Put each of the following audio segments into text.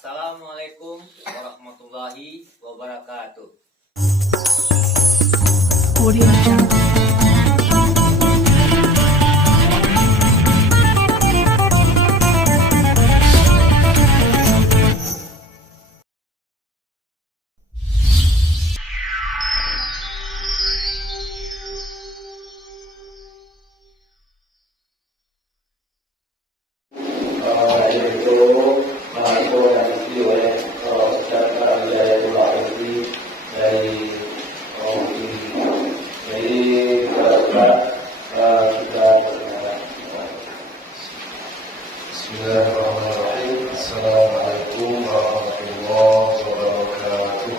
Assalamualaikum warahmatullahi wabarakatuh. Audio Jungle. Bismillahirrahmanirrahim. Assalamualaikum warahmatullahi wabarakatuh.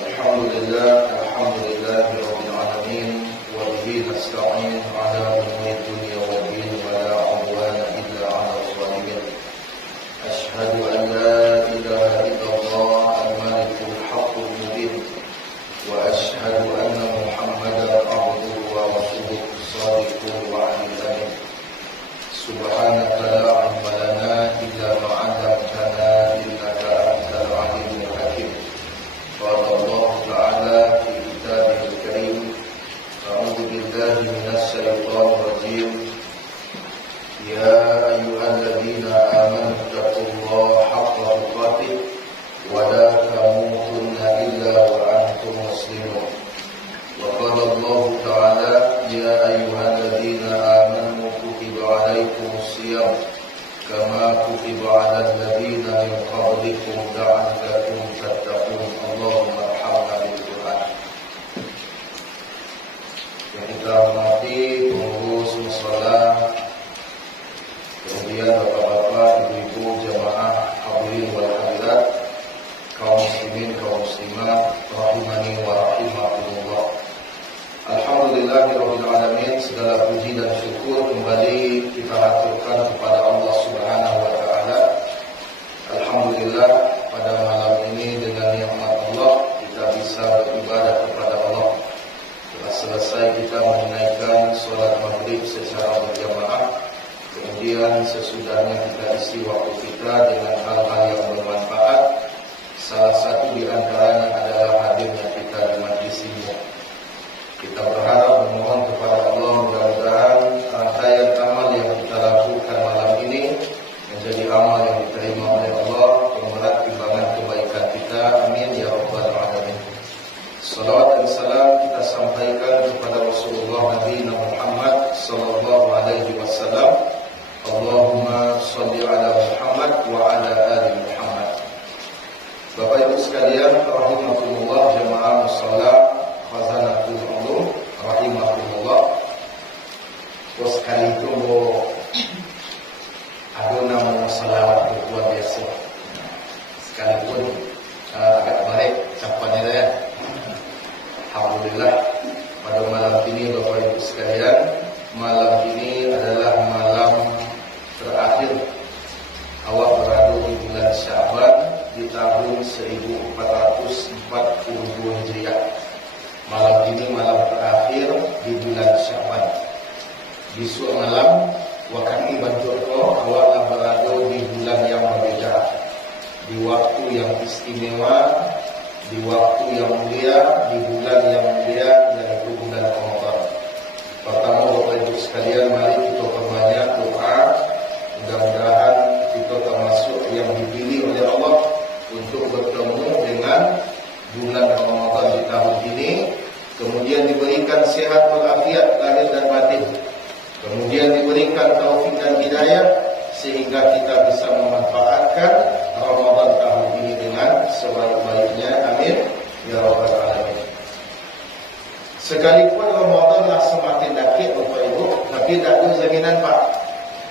Alhamdulillahirabbil alamin wa bihi nasta'in ala umuri dunya wad din wa la 'udwana illa 'alal zalimin. Asyhadu an la ilaha illallah al-malikul haqqul mubin wa asyhadu anna Muhammadan 'abduhu wa rasuluhu shadiqul wa'dil amin. Subhanaka la 'ilma lana illa ma 'allamtana innaka antal 'alimul hakim. Qala Allah ta'ala fi kitabihil karim, a'udzu billahi minasy syaithanir rajim. Ya ayyuhalladzina amanu taqullaha haqqa tuqatih wa la tamutunna illa wa antum muslimun. Wa qala Allah ta'ala ya ayyuhalladzina amanu kutiba 'alaikumus shiyam kama kutiba 'alal ladzina min qablikum la'allakum tattaqun. Allahumma arhamna bil Qur'an. Yang kita hormati pengurus mushola, kemudian bapak-bapak, ibu-ibu, jamaah hadirin wal hadirat, kaum muslimin, kaum muslimat, rahimani wa rahimakumullah. Alhamdulillahirabbil alamin, segala puji dan syukur kembali kita aturkan kepada Allah Subhanahu wa taala. Alhamdulillah, pada malam ini dengan nikmat Allah kita bisa beribadah kepada Allah. Setelah selesai kita menunaikan salat maghrib secara berjamaah, kemudian sesudahnya kita isi waktu kita dengan hal-hal yang bermanfaat. Salah satu di antaranya adalah hadirnya kita di majlis ini. Kita berharap memohon kepada Allah mudah-mudahan rangkaian amal yang kita lakukan malam ini menjadi amal yang diterima oleh Allah, pemberat timbangan kebaikan kita. Amin ya rabbal alamin. Salawat dan salam kita sampaikan kepada Rasulullah Nabi Muhammad sallallahu alaihi wasallam. Allahumma shalli ala Muhammad wa ala ali Muhammad. Bapak Ibu sekalian, rahimakumullah, jamaah mushola khazanatul ulum, rahimakumullah. Terus kali itu ada nama salawat luar biasa. Sekalipun agak baik capannya ya. Alhamdulillah, pada malam ini Bapak Ibu sekalian, malam ini adalah malam terakhir awal berada di bulan Sya'ban di tahun 1442 Hijriah. Malam ini malam terakhir di bulan Sya'ban. Besok malam wakati bantuan awal berada di bulan yang berbeda, di waktu yang istimewa, di waktu yang mulia, di bulan yang mulia, yaitu bulan Ramadan. Pertama Bapak Ibu sekalian, mari kita perbanyak doa. Mudah-mudahan kita termasuk yang dipilih oleh Allah untuk bertemu dengan bulan Ramadan di tahun ini, kemudian diberikan sehat walafiat lahir dan batin, kemudian diberikan taufik dan hidayah sehingga kita bisa memanfaatkan Ramadan tahun ini dengan sebaik-baiknya. Amin ya rabbal alamin. Sekalipun Ramadanlah semakin dekat Bapak Ibu, tapi tak ada jaminan Pak.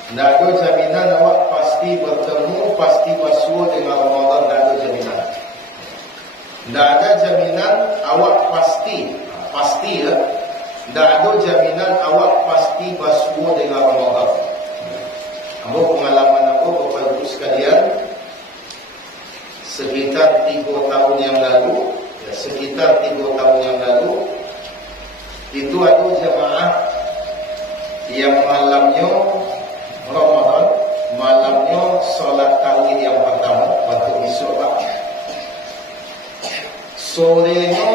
Tak ada jaminan awak pasti bertemu, pasti bersua dengan Ramadan. Tak ada jaminan. Tak ada jaminan awak pasti ya. Tak ada jaminan awak pasti bersua dengan Ramadan. Ambo pengalaman aku Bapak Ibu sekalian, sekitar 3 tahun yang lalu, itu ada jemaah yang malamnya Ramadan, solat tarawih yang pertama waktu besok Pak. Sorenya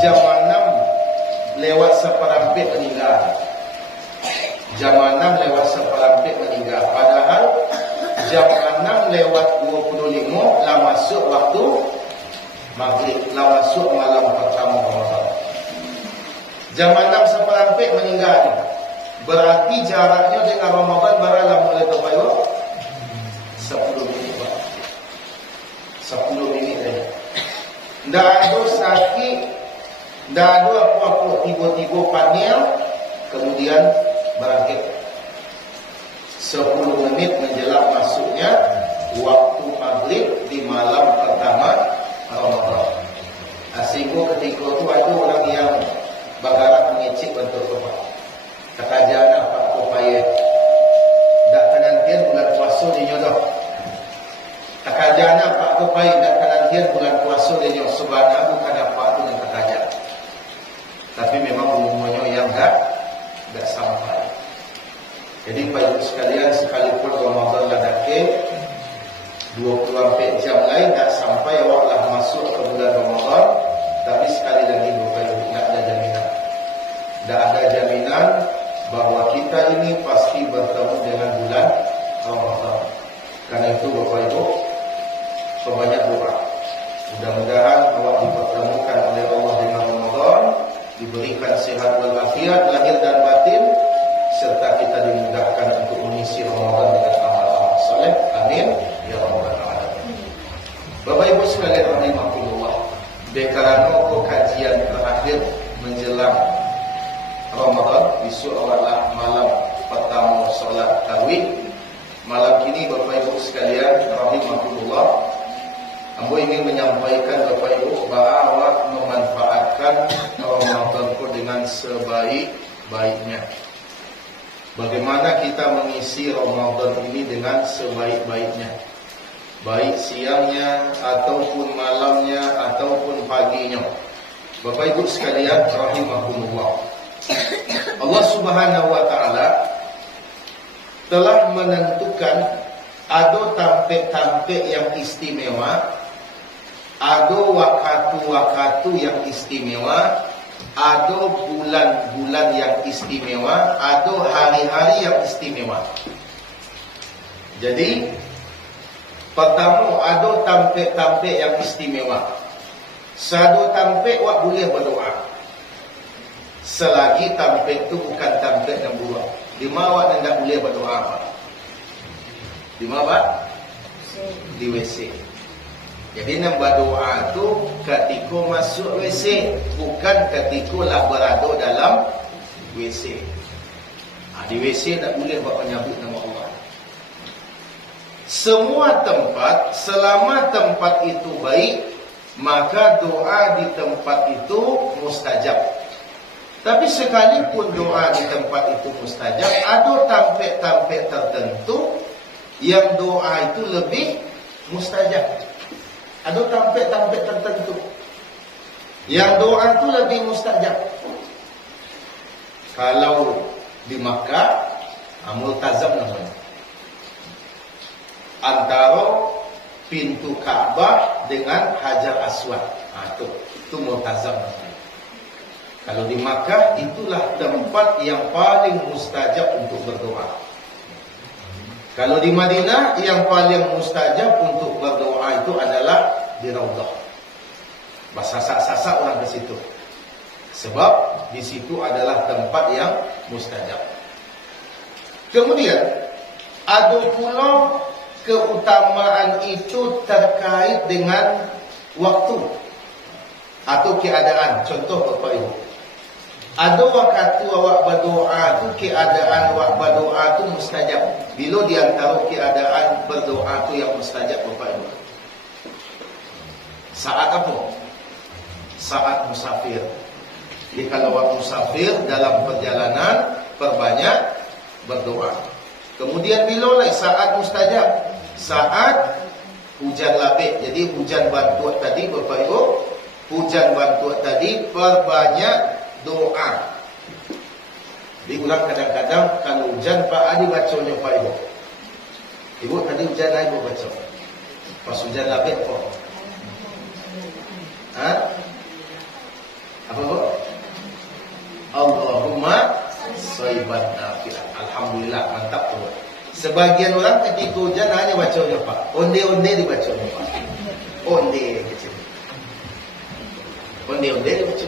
jam 6 lewat seperempat meninggal. Jam 6 lewat seperempat meninggal. Padahal jam 6 lewat 25 lah masuk waktu maghrib, lah masuk malam pertama Ramadan. Jam 6 seperempat meninggal. Berarti jaraknya dengan Ramadan berapa mulai terbayar? 10 minit Pak. 10 minit saja. Tak ada sakit, tak ada apa-apa, tiba-tiba panel, kemudian berakhir. 10 menit menjelang masuknya waktu maghrib di malam pertama Ramadan. Sehingga ketika itu ada orang yang berharap mengecek bentuk rumah. Kata jana Pak Kupaya, tak penantian bulan puasa dia nyodoh. Kata jana Pak Kupaya, tak penantian bulan puasa dia nyodoh. Sebenarnya bukan apa itu yang kata jana. Tapi memang umumnya yang tak sampai. Jadi Pak Ibu sekalian, sekalipun Ramadan ladake 24 jam lain tak sampai awaklah masuk ke bulan Ramadan, tapi sekali lagi Bapak Ibu tak ada jaminan. Tak ada jaminan bahawa kita ini pasti bertemu dengan bulan Ramadan. Karena itu Bapak Ibu, perbanyak doa. Mudah-mudahan awak dipertemukan oleh Allah dengan Ramadan, diberikan sehat walafiat lahir dan batin, serta kita dimudahkan untuk mengisi Ramadan dengan amal-amal saleh. Amin ya rabbal alamin. Bapak Ibu sekalian rahimakumullah, karena kajian terakhir menjelang Ramadan, besok adalah malam pertama solat tarawih. Malam ini Bapak Ibu sekalian rahimakumullah, ambo ingin menyampaikan Bapak Ibu bahawa memanfaatkan Ramadan itu dengan sebaik-baiknya. Bagaimana kita mengisi Ramadan ini dengan sebaik-baiknya, baik siangnya ataupun malamnya ataupun paginya. Bapak Ibu sekalian rahimakumullah, Allah Subhanahu wa taala telah menentukan ada tampik-tampik yang istimewa, ada waktu-waktu yang istimewa, ada bulan-bulan yang istimewa, ada hari-hari yang istimewa. Jadi pertama ada tampik-tampik yang istimewa. Satu tampik wak boleh berdoa, selagi tampik itu bukan tampik yang buruk. Di mana awak tidak boleh berdoa? Di mana? Di WC. Jadi nak berdoa tu ketika masuk WC, bukan ketika lah berada dalam WC. Di WC tak boleh buat menyebut nama Allah. Semua tempat, selama tempat itu baik, maka doa di tempat itu mustajab. Tapi sekalipun doa di tempat itu mustajab, ada tampik-tampik tertentu yang doa itu lebih mustajab. Ada tampik-tampik tertentu yang doa itu lebih mustajab. Kalau di Makkah, multazam namanya, antara pintu Ka'bah dengan Hajar Aswad. Itu multazam namanya. Kalau di Makkah, itulah tempat yang paling mustajab untuk berdoa. Kalau di Madinah, yang paling mustajab untuk berdoa itu adalah di Raudhah. Bersasak-sasak orang ke situ. Sebab di situ adalah tempat yang mustajab. Kemudian, ada pula keutamaan itu terkait dengan waktu atau keadaan. Contoh Bapak Ibu, ada waktu awak berdoa tu, keadaan awak berdoa tu mustajab. Bila di antara keadaan berdoa tu yang mustajab Bapak Ibu? Saat apa? Saat musafir. Jadi kalau awak musafir dalam perjalanan, perbanyak berdoa. Kemudian bila lagi saat mustajab? Saat hujan labik. Jadi hujan bantuan tadi Bapak Ibu, hujan bantuan tadi, perbanyak doa. Jadi ulang kadang-kadang kalau hujan Pak Adi bacanya Pak Ibu. Ibu tadi hujan lah ibu baca. Pas hujan labik apa? Ha? Apa bu? Allahumma shayban nafi'an. Alhamdulillah, mantap tu. Sebagian orang ketika hujan hanya bacanya Pak. Onde-onde dibaca Pak. Onde kecil. Onde-onde dibaca.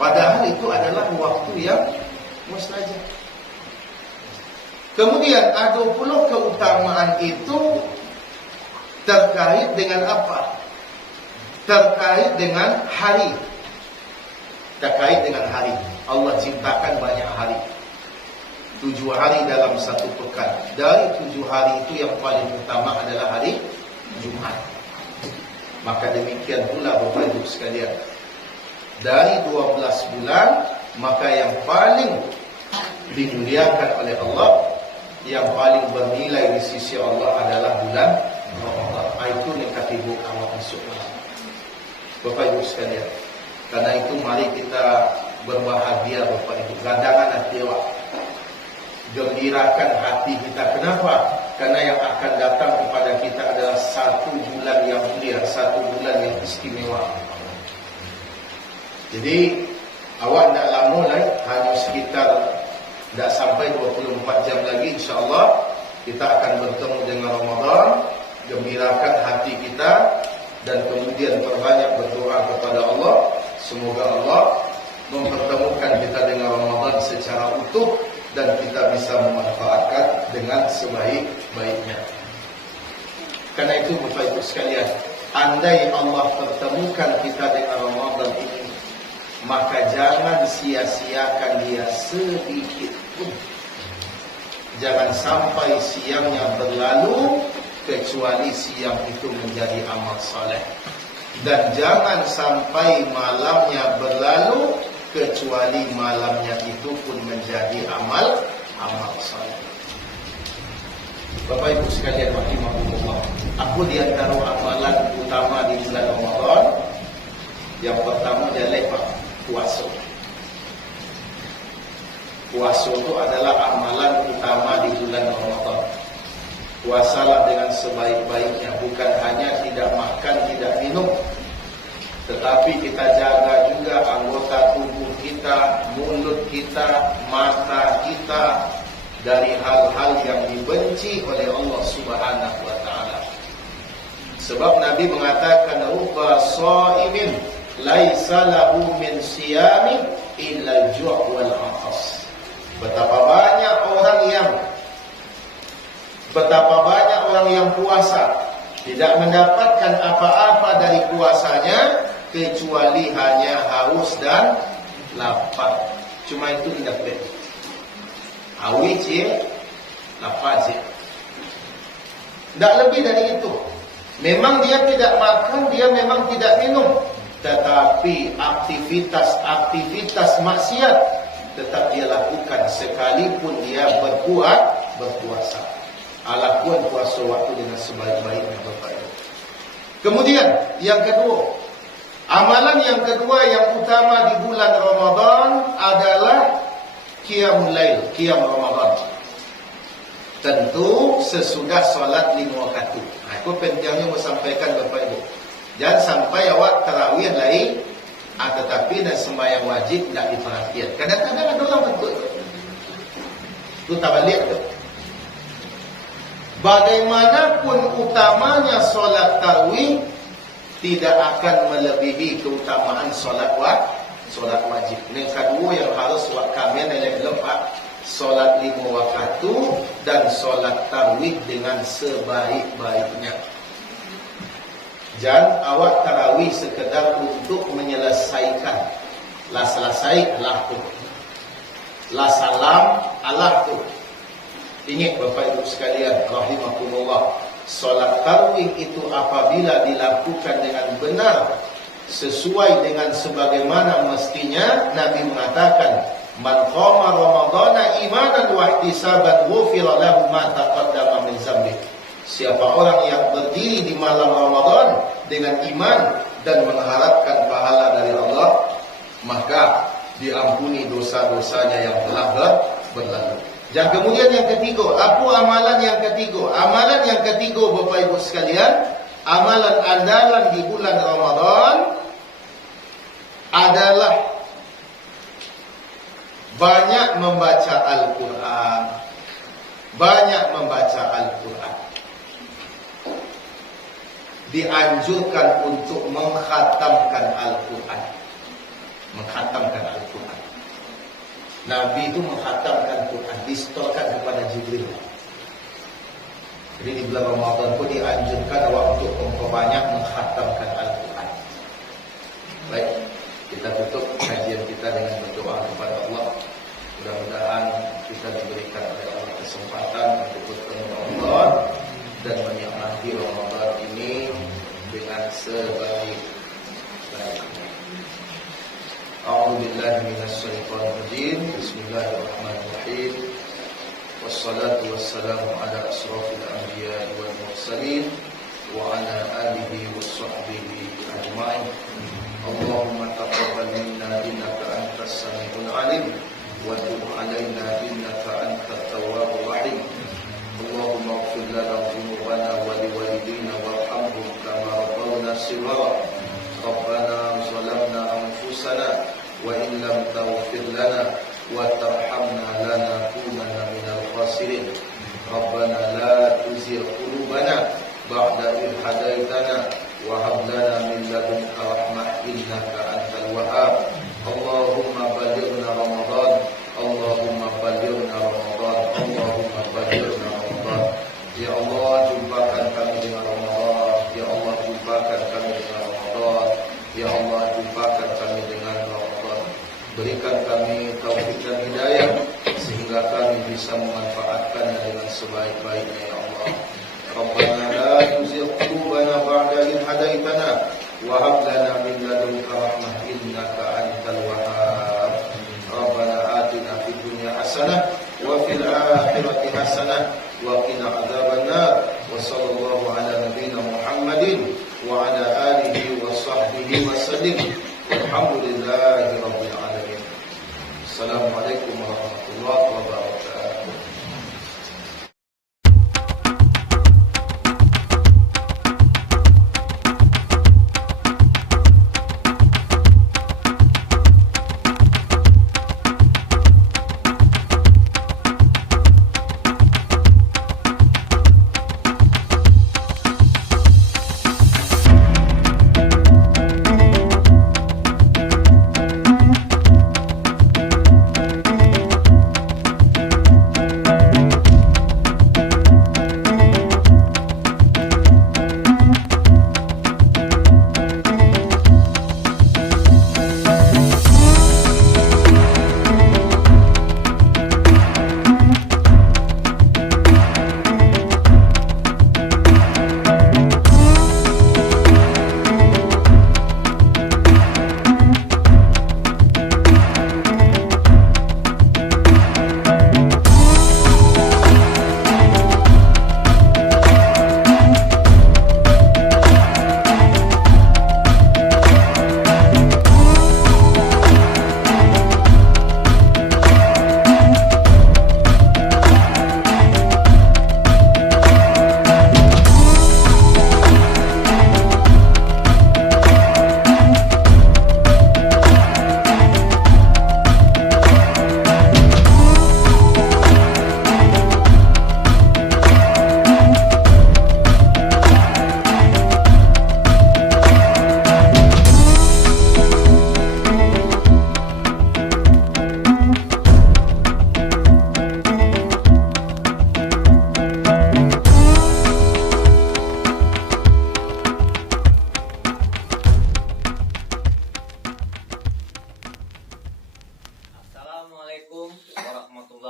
Padahal itu adalah waktu yang mustajab. Kemudian ada pula keutamaan itu terkait dengan apa? Terkait dengan hari. Terkait dengan hari. Allah ciptakan banyak hari. 7 hari dalam satu pekan. Dari 7 hari itu yang paling utama adalah hari Jumat. Maka demikian pula Bapak Ibu sekalian. Dari 12 bulan, maka yang paling dimuliakan oleh Allah, yang paling bernilai di sisi Allah adalah bulan Ramadan. Itu negatif awak masuk. Bapak Ibu sekalian, karena itu mari kita berbahagia Bapak Ibu. Gandangan hati awak, gembirakan hati kita. Kenapa? Karena yang akan datang kepada kita adalah satu bulan yang mulia, satu bulan yang istimewa. Jadi awak tidak lama lagi, hanya sekitar tidak sampai 24 jam lagi, insyaAllah kita akan bertemu dengan Ramadan. Gembirakan hati kita dan kemudian perbanyak berdoa kepada Allah. Semoga Allah mempertemukan kita dengan Ramadan secara utuh dan kita bisa memanfaatkan dengan sebaik-baiknya. Karena itu Bapak Ibu sekalian, andai Allah pertemukan kita dengan Ramadan ini, maka jangan sia-siakan dia sedikit pun. Jangan sampai siangnya berlalu kecuali siang itu menjadi amal saleh. Dan jangan sampai malamnya berlalu kecuali malamnya itu pun menjadi amal saleh. Bapak Ibu sekalian rahimahullah, aku di antara amalan utama di bulan Ramadan, yang pertama adalah puasa. Puasa itu adalah amalan utama di bulan Ramadan. Puasalah dengan sebaik-baiknya, bukan hanya tidak makan, tidak minum, tetapi kita jaga juga anggota tubuh kita, mulut kita, mata kita dari hal-hal yang dibenci oleh Allah Subhanahu wa taala. Sebab Nabi mengatakan, "Rubba shaimin laisa lahu min siyami illa al-ju' wal 'atas." Betapa banyak orang yang puasa tidak mendapatkan apa-apa dari puasanya kecuali hanya haus dan lapar. Cuma itu tidak boleh. Haus je, lapar je. Tidak lebih dari itu. Memang dia tidak makan, dia memang tidak minum, tetapi aktivitas maksiat tetap dia lakukan sekalipun dia berpuasa. Lakukan puasa waktu dengan sebaik-baiknya Bapak Ibu. Kemudian yang kedua, amalan yang kedua yang utama di bulan Ramadan adalah qiyamul lail, qiyam Ramadan. Tentu sesudah solat 5 waktu. Aku pentingnya mau sampaikan Bapak Ibu. Jangan sampai awak tarawih lain, tetapi dan sembahyang wajib tidak diperhatikan. Kadang-kadang ada orang betul itu tak balik tu. Bagaimanapun utamanya solat tarawih, tidak akan melebihi keutamaan solat wajib. Yang kedua yang harus kami adalah solat 5 waktu dan solat tarawih dengan sebaik-baiknya. Jangan awak tarawih sekedar untuk menyelesaikan. Lah selesai, lah tu. Lah salam, Allah tu. Ingat Bapak Ibu sekalian rahimakumullah, solat tarawih itu apabila dilakukan dengan benar, sesuai dengan sebagaimana mestinya, Nabi mengatakan, "Man qama ramadhana imanan wa ihtisaban ghufira lahu ma taqaddama min dzambi." Siapa orang yang berdiri di malam Ramadan dengan iman dan mengharapkan pahala dari Allah, maka diampuni dosa-dosanya yang telah berlalu. Dan kemudian yang ketiga, apa amalan yang ketiga? Amalan yang ketiga Bapak Ibu sekalian, amalan andalan di bulan Ramadan adalah banyak membaca Al-Quran. Banyak membaca Al-Quran. Dianjurkan untuk mengkhatamkan Al-Quran. Mengkhatamkan Al-Quran. Nabi itu mengkhatamkan Quran, disetorkan kepada Jibril. Jadi di bulan Ramadan pun dianjurkan waktu memperbanyak mengkhatamkan Al-Quran. Baik, kita tutup kajian kita dengan berdoa kepada Allah. Mudah-mudahan kita diberikan oleh Allah kesempatan untuk bertemu Allah dan menikmati Ramadan ini dengan sebaik-baiknya. A'udzu billahi minasy syaithanir rajim. Bismillahirrahmanirrahim. Wassalatu wassalamu ala asrofil anbiya'i wal mursalin wa ala alihi wassahbihi ajma'in. Allahumma taqabbal minna innaka antas samiul alim wa tub alaina innaka antat tawwabur rahim. Allahumma ighfir lana dhunubana wa liwalidina warhamhum kama rabbawna shighara. Rabbana zalamna anfusana wa in lam taghfir lana wa tarhamna lanakunanna minal khasirin. Rabbana la tuzigh qulubana ba'da idh hadaytana wa hab lana min ladunka rahmah innaka antal wahhab. Allahumma ballighna Ramadan. Allahumma ballighna Ramadan. Allahumma ballighna Ramadan. Ya Allah, jumpakan kami dengan Ramadan. Ya Allah, jumpakan kami dengan Ramadan. Ya Allah, jumpakan kami dengan Ramadan. Berikan kami taufik dan hidayah sehingga kami bisa memanfaatkannya dengan sebaik-baiknya, ya Allah. Rabbana la tuzigh qulubana ba'da idh hadaytana wa hab lana min ladunka rahmah innaka antal wahhab. Rabbana atina fid dunya hasanah wa fil akhirati hasanah wa qina adzabannar. Wa sallallahu ala nabiyyina Muhammadin wa ala alihi wa sahbihi wa sallim. Walhamdulillahi rabbil alamin. Assalamualaikum warahmatullahi wabarakatuh.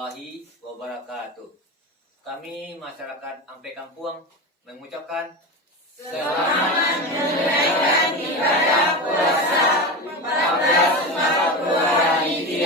warahmatullahi wabarakatuh. Kami masyarakat Ampe Kampuang mengucapkan selamat menunaikan ibadah puasa 1442 Hijriah.